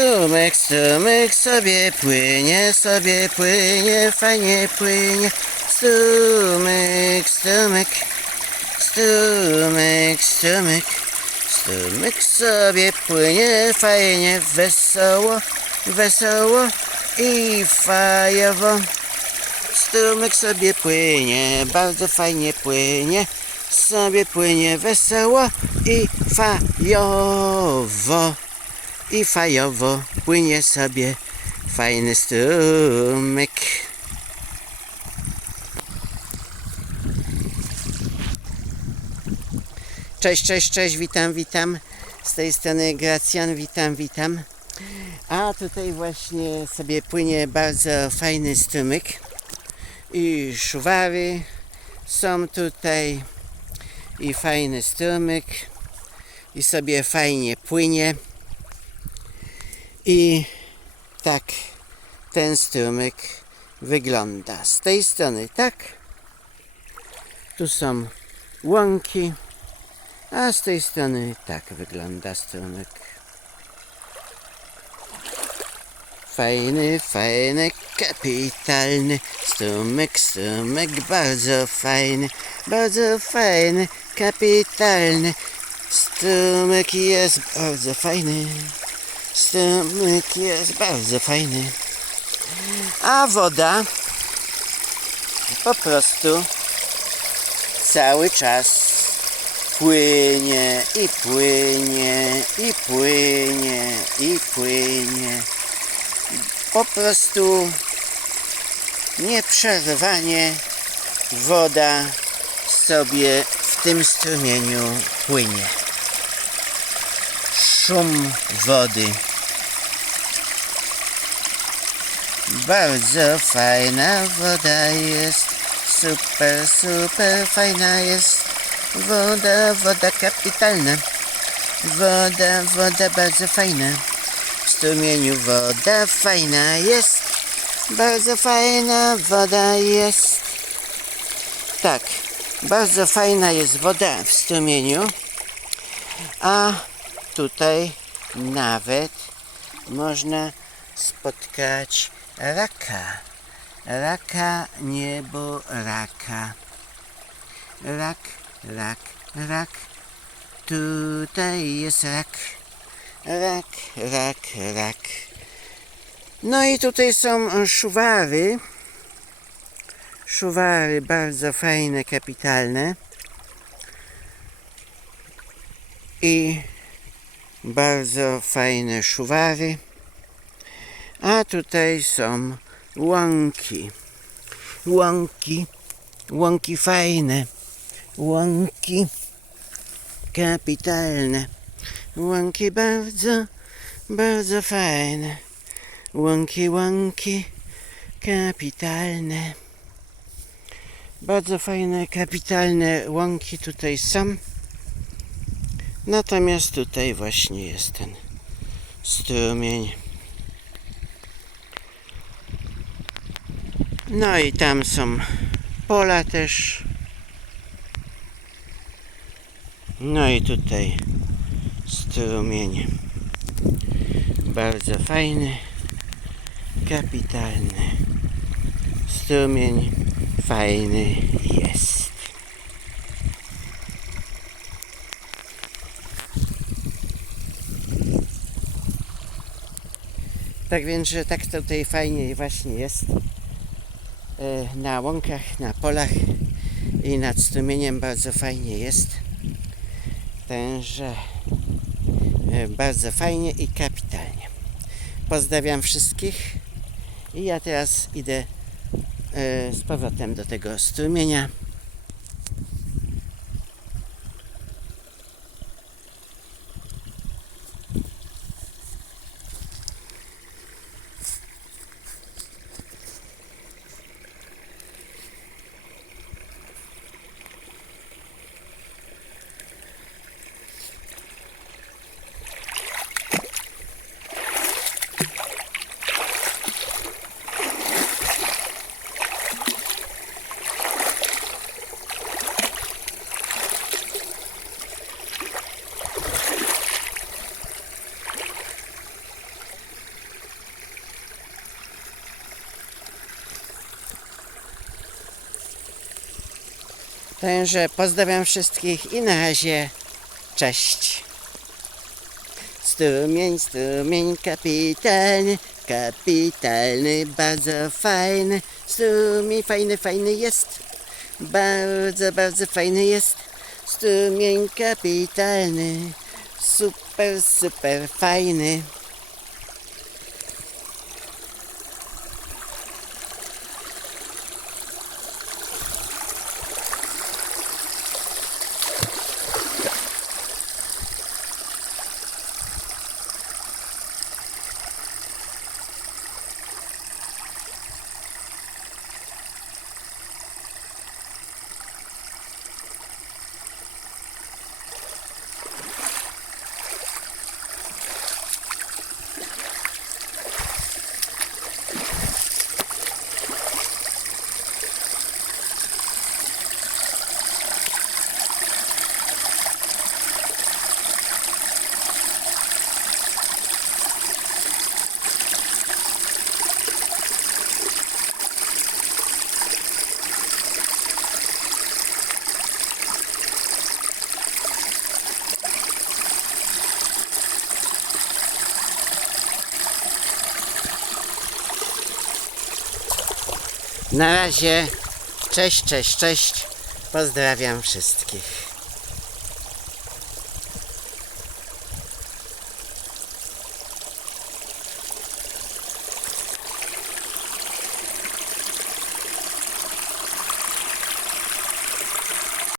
Strumyk, strumyk sobie płynie, sobie płynie, fajnie płynie. Strumyk, strumyk, strumyk, strumyk. Strumyk sobie płynie, fajnie, wesoło, wesoło i fajowo. Strumyk sobie płynie, bardzo fajnie płynie, sobie płynie wesoło i fajowo. I fajowo płynie sobie fajny strumyk. Cześć, cześć, cześć, witam, witam. Z tej strony Gracjan, witam, witam. A tutaj właśnie sobie płynie bardzo fajny strumyk. I szuwary są tutaj. I fajny strumyk. I sobie fajnie płynie. I tak ten strumyk wygląda. Z tej strony tak. Tu są łąki. A z tej strony tak wygląda strumyk. Fajny, fajny, kapitalny strumyk, strumyk bardzo fajny, bardzo fajny, kapitalny. Strumyk jest bardzo fajny. Strumyk jest bardzo fajny. A woda po prostu cały czas płynie i płynie i płynie i płynie. Po prostu nieprzerwanie woda sobie w tym strumieniu płynie. Szum wody. Bardzo fajna woda jest. Super, super fajna jest. Woda, woda kapitalna. Woda, woda bardzo fajna. W strumieniu woda fajna jest. Bardzo fajna woda jest. Tak, bardzo fajna jest woda w strumieniu. A tutaj nawet można spotkać raka. Raka, niebo, raka. Rak, rak, rak. Tutaj jest rak. Rak, rak, rak. No i tutaj są szuwary. Szuwary bardzo fajne, kapitalne. I bardzo fajne szuwary. A tutaj są łąki. Łąki, łąki fajne. Łąki kapitalne. Łąki bardzo, bardzo fajne. Łąki, łąki kapitalne. Bardzo fajne, kapitalne łąki tutaj są. Natomiast tutaj właśnie jest ten strumień. No i tam są pola też. No i tutaj strumień. Bardzo fajny, kapitalny. Strumień fajny jest. Tak więc, że tak tutaj fajnie właśnie jest e, na łąkach, na polach i nad strumieniem bardzo fajnie jest. Także e, bardzo fajnie i kapitalnie. Pozdrawiam wszystkich i ja teraz idę e, z powrotem do tego strumienia. Także pozdrawiam wszystkich i na razie cześć. Strumień, strumień kapitalny, kapitalny, bardzo fajny. Strumień fajny, fajny jest. Bardzo, bardzo fajny jest. Strumień kapitalny, super, super fajny. Na razie, cześć, cześć, cześć. Pozdrawiam wszystkich.